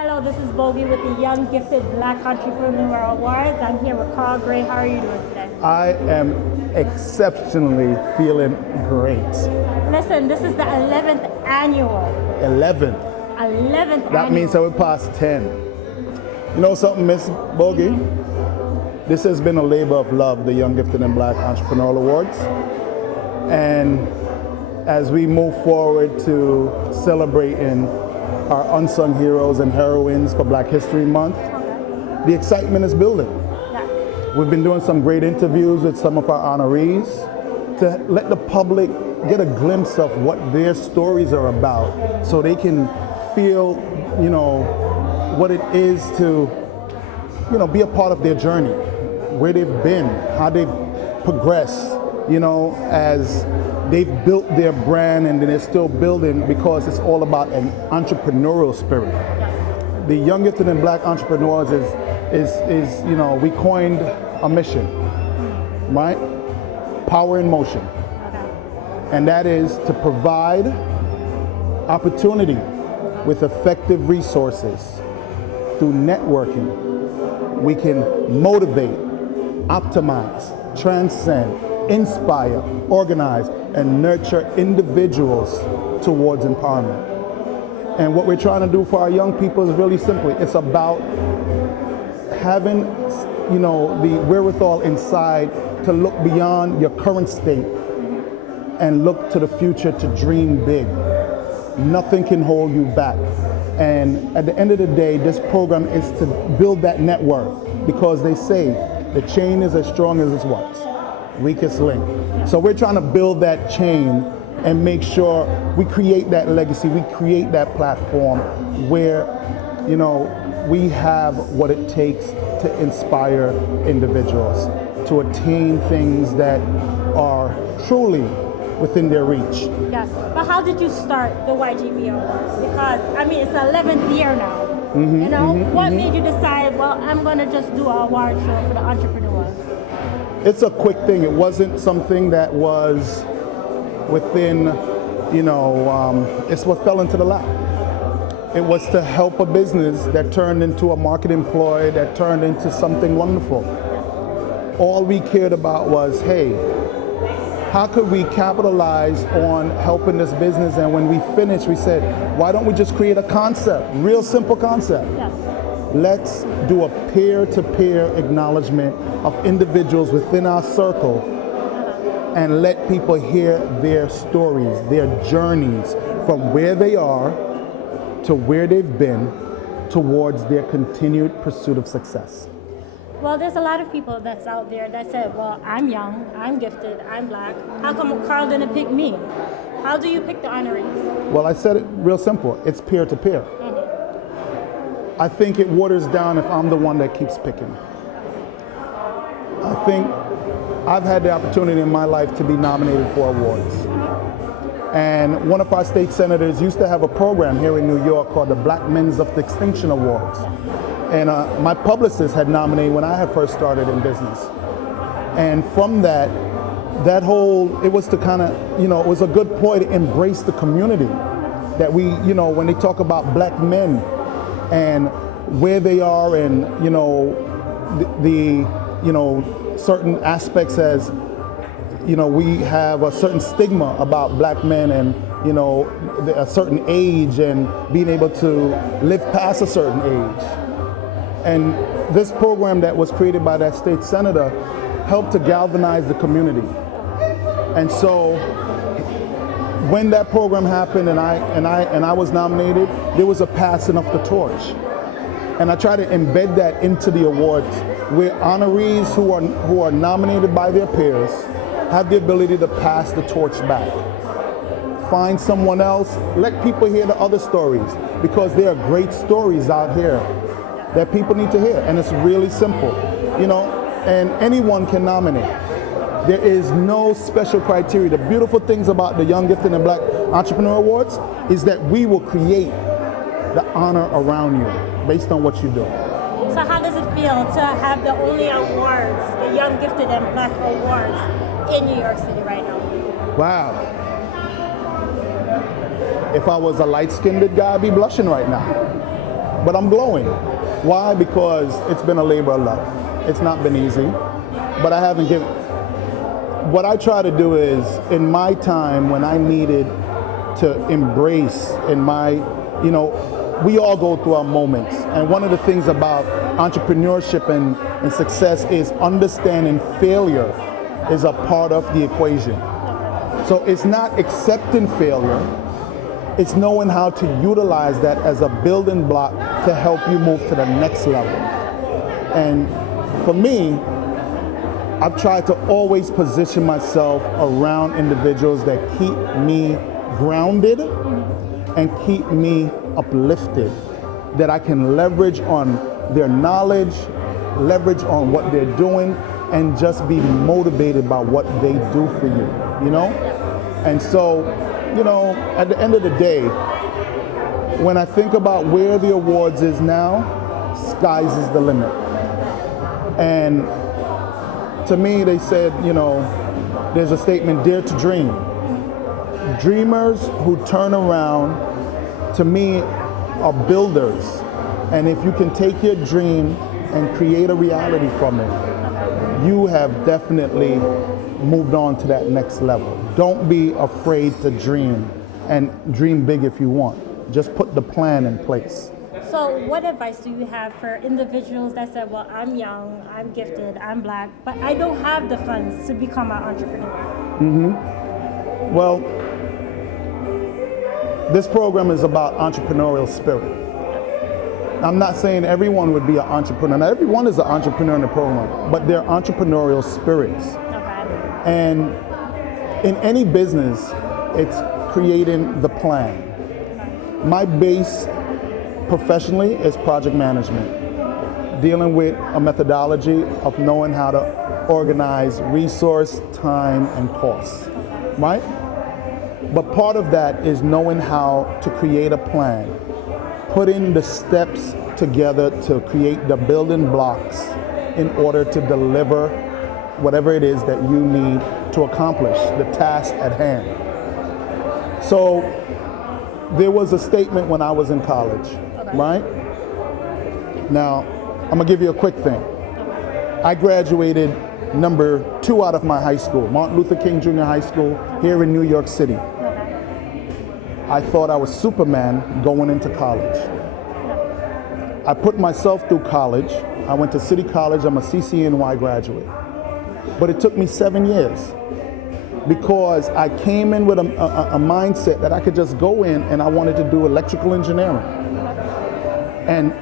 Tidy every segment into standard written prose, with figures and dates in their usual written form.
Hello, this is Bogie with the Young Gifted Black Entrepreneurial Awards. I'm here with Carl Gray. How are you doing today? I am exceptionally feeling great. Listen, this is the 11th annual. 11. 11th That means that we're past 10. You know something, Miss Bogie? This has been a labor of love, the Young Gifted and Black Entrepreneurial Awards. And as we move forward to celebrating our unsung heroes and heroines for Black History Month, the excitement is building. Yeah. We've been doing some great interviews with some of our honorees to let the public get a glimpse of what their stories are about so they can feel, what it is to, be a part of their journey, where they've been, how they've progressed, as they've built their brand and they're still building, because it's all about an entrepreneurial spirit. The Young Gifted and Black Entrepreneurs is we coined a mission, right? Power in motion. And that is to provide opportunity with effective resources. Through networking, we can motivate, optimize, transcend, inspire, organize, and nurture individuals towards empowerment. And what we're trying to do for our young people is really simple. It's about having, the wherewithal inside to look beyond your current state and look to the future to dream big. Nothing can hold you back. And at the end of the day, this program is to build that network, because they say the chain is as strong as its what? Weakest link. So we're trying to build that chain and make sure we create that legacy, we create that platform where, we have what it takes to inspire individuals to attain things that are truly within their reach. Yes, but how did you start the YGB Awards? Because, it's the 11th year now. What made you decide, well, I'm going to just do an award show for the entrepreneurs? It's a quick thing. It wasn't something that was within, it's what fell into the lap. It was to help a business that turned into a marketing ploy, that turned into something wonderful. All we cared about was, hey, how could we capitalize on helping this business? And when we finished, we said, why don't we just create a concept, real simple concept? Yes. Let's do a peer-to-peer acknowledgement of individuals within our circle and let people hear their stories, their journeys from where they are to where they've been towards their continued pursuit of success. Well, there's a lot of people that's out there that said, well, I'm young, I'm gifted, I'm Black. How come Carl didn't pick me? How do you pick the honorees? Well, I said it real simple. It's peer-to-peer. I think it waters down if I'm the one that keeps picking. I think I've had the opportunity in my life to be nominated for awards. And one of our state senators used to have a program here in New York called the Black Men's of Distinction Awards. And my publicist had nominated when I had first started in business. And from that it was to kind of, it was a good ploy to embrace the community. That we, when they talk about Black men and where they are and, certain aspects as, we have a certain stigma about Black men and, a certain age and being able to live past a certain age. And this program that was created by that state senator helped to galvanize the community. And so when that program happened and I was nominated, there was a passing of the torch. And I try to embed that into the awards, where honorees who are nominated by their peers have the ability to pass the torch back. Find someone else, let people hear the other stories, because there are great stories out here that people need to hear. And it's really simple, and anyone can nominate. There is no special criteria. The beautiful things about the Young Gifted and Black Entrepreneur Awards is that we will create the honor around you based on what you do. So how does it feel to have the only awards, the Young Gifted and Black Awards in New York City right now? Wow. If I was a light-skinned guy, I'd be blushing right now. but I'm glowing. Why? Because it's been a labor of love. It's not been easy, but I haven't given. What I try to do is, in my time when I needed to embrace in my, we all go through our moments. And one of the things about entrepreneurship and success is understanding failure is a part of the equation. So it's not accepting failure, it's knowing how to utilize that as a building block to help you move to the next level. And for me, I've tried to always position myself around individuals that keep me grounded and keep me uplifted, that I can leverage on their knowledge, leverage on what they're doing, and just be motivated by what they do for you, And so, at the end of the day, when I think about where the awards is now, skies is the limit. And to me, they said, there's a statement, dare to dream. Dreamers who turn around, to me, are builders. And if you can take your dream and create a reality from it, you have definitely moved on to that next level. Don't be afraid to dream, and dream big if you want. Just put the plan in place. So what advice do you have for individuals that said, well, I'm young, I'm gifted, I'm black, but I don't have the funds to become an entrepreneur? Well, this program is about entrepreneurial spirit. I'm not saying everyone would be an entrepreneur. Now, everyone is an entrepreneur in the program, but they're entrepreneurial spirits. Okay. And in any business, it's creating the plan. My base professionally is project management, dealing with a methodology of knowing how to organize resource, time, and costs, right? But part of that is knowing how to create a plan, putting the steps together to create the building blocks in order to deliver whatever it is that you need to accomplish the task at hand. So there was a statement when I was in college, right? Now, I'm gonna give you a quick thing. I graduated number 2 out of my high school, Martin Luther King Jr. High School here in New York City. I thought I was Superman going into college. I put myself through college. I went to City College. I'm a CCNY graduate. But it took me 7 years because I came in with a mindset that I could just go in and I wanted to do electrical engineering. And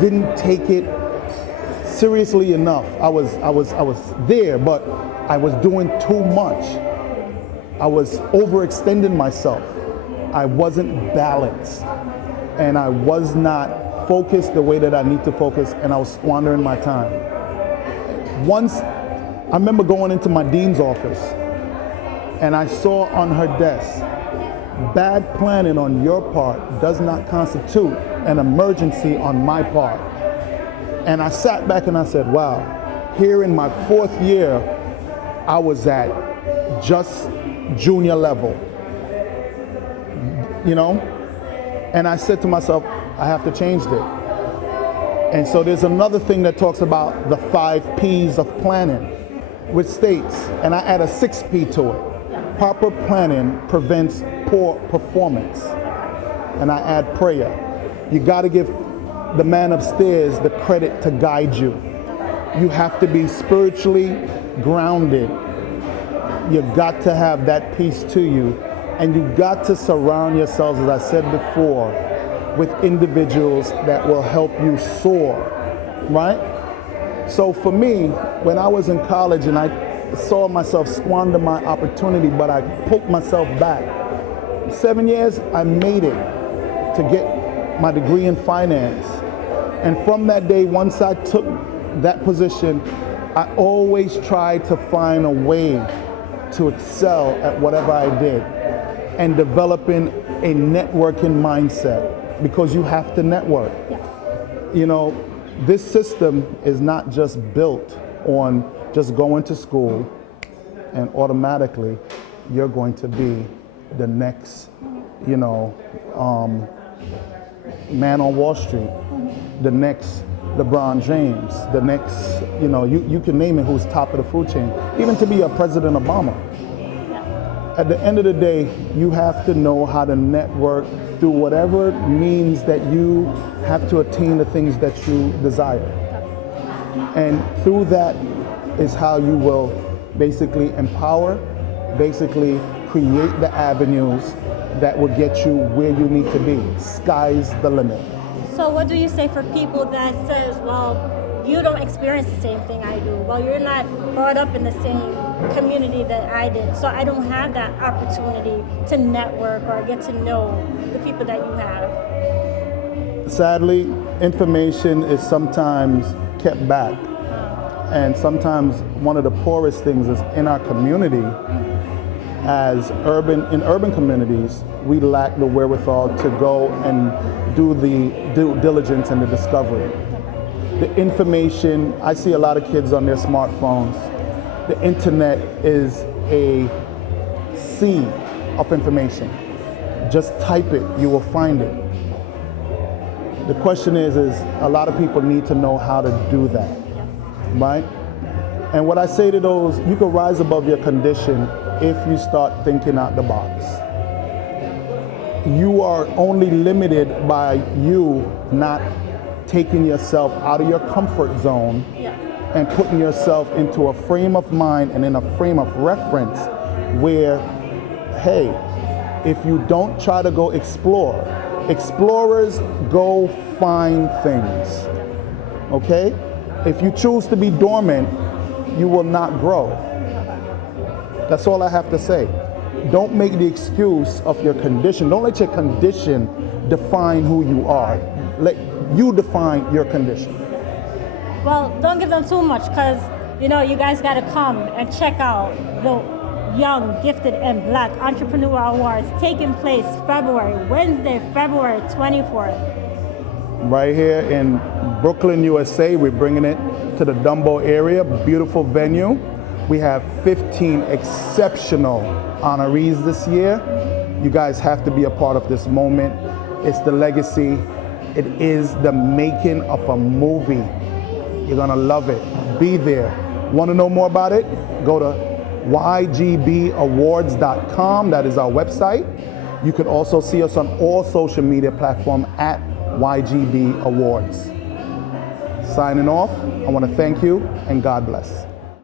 didn't take it seriously enough. I was there, but I was doing too much. I was overextending myself. I wasn't balanced, and I was not focused the way that I need to focus, and I was squandering my time. Once, I remember going into my dean's office, and I saw on her desk, bad planning on your part does not constitute an emergency on my part. And I sat back and I said, wow, here in my 4th year, I was at just junior level, And I said to myself, I have to change that. And so there's another thing that talks about the 5 P's of planning, which states, and I add a 6th P to it, proper planning prevents poor performance. And I add prayer. You gotta give the man upstairs the credit to guide you. You have to be spiritually grounded. You've got to have that peace to you, and you've got to surround yourselves, as I said before, with individuals that will help you soar, right? So for me, when I was in college and I saw myself squander my opportunity, but I poked myself back. 7 years, I made it to get my degree in finance. And from that day, once I took that position, I always tried to find a way to excel at whatever I did, and developing a networking mindset, because you have to network. Yeah. This system is not just built on just going to school and automatically you're going to be the next, man on Wall Street, the next LeBron James, the next, you can name it, who's top of the food chain, even to be a President Obama. At the end of the day, you have to know how to network through whatever means that you have to attain the things that you desire. And through that is how you will basically empower, basically create the avenues that will get you where you need to be. Sky's the limit. So what do you say for people that says, well, you don't experience the same thing I do. Well, you're not brought up in the same community that I did, so I don't have that opportunity to network or get to know the people that you have. Sadly, information is sometimes kept back. And sometimes one of the poorest things is in our community, in urban communities, we lack the wherewithal to go and do the due diligence and the discovery. The information, I see a lot of kids on their smartphones. The internet is a sea of information. Just type it, you will find it. The question is a lot of people need to know how to do that, right? And what I say to those, you can rise above your condition if you start thinking out the box. You are only limited by you not taking yourself out of your comfort zone and putting yourself into a frame of mind and in a frame of reference where, hey, if you don't try to go explore, explorers go find things, okay? If you choose to be dormant, you will not grow. That's all I have to say. Don't make the excuse of your condition. Don't let your condition define who you are. Let you define your condition. Well, don't give them too much, because you guys got to come and check out the Young, Gifted, and Black Entrepreneurial Awards taking place Wednesday, February 24th. Right here in Brooklyn, USA. We're bringing it to the DUMBO area, beautiful venue. We have 15 exceptional honorees this year. You guys have to be a part of this moment. It's the legacy. It is the making of a movie. You're gonna love it. Be there. Want to know more about it? Go to YGBAwards.com. That is our website. You can also see us on all social media platforms at YGB Awards. Signing off, I want to thank you and God bless.